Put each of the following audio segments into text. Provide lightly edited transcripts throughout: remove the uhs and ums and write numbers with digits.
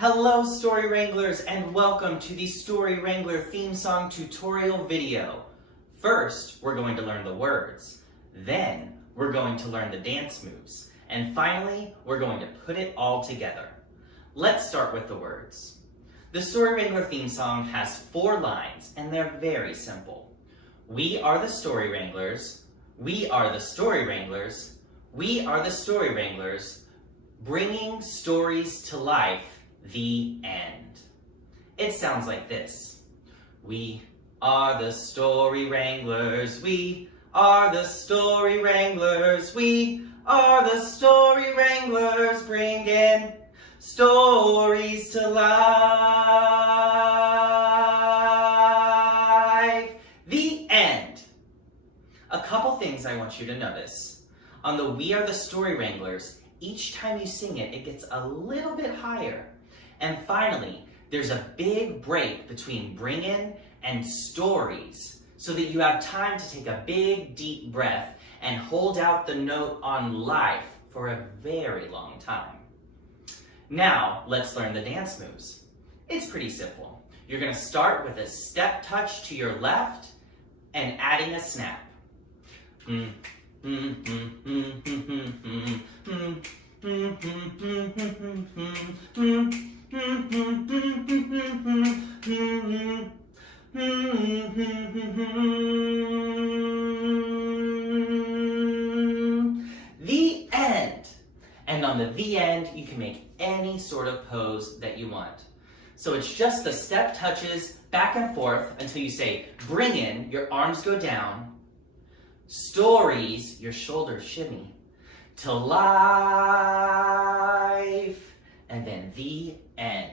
Hello Story Wranglers and welcome to the Story Wrangler theme song tutorial video. First, we're going to learn the words. Then, we're going to learn the dance moves. And finally, we're going to put it all together. Let's start with the words. The Story Wrangler theme song has 4 lines and they're very simple. We are the Story Wranglers. We are the Story Wranglers. We are the Story Wranglers. Bringing stories to life. The end. It sounds like this. We are the Story Wranglers. We are the Story Wranglers. We are the Story Wranglers, bringing stories to life. The end. A couple things I want you to notice. On the We Are the Story Wranglers, each time you sing it, it gets a little bit higher. And finally, there's a big break between bring in and stories so that you have time to take a big deep breath and hold out the note on life for a very long time. Now, let's learn the dance moves. It's pretty simple. You're going to start with a step touch to your left and adding a snap. The end. And on the end, you can make any sort of pose that you want. So it's just the step touches back and forth until you say, bring in, your arms go down, stories, your shoulders shimmy, to life, and then the end.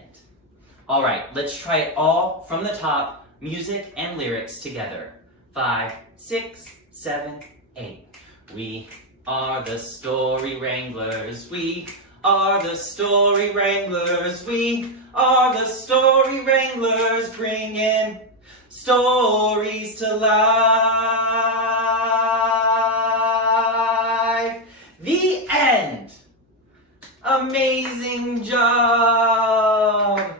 All right, let's try it all from the top, music and lyrics together. 5, 6, 7, 8. We are the Story Wranglers. We are the Story Wranglers. We are the Story Wranglers, bringing stories to life.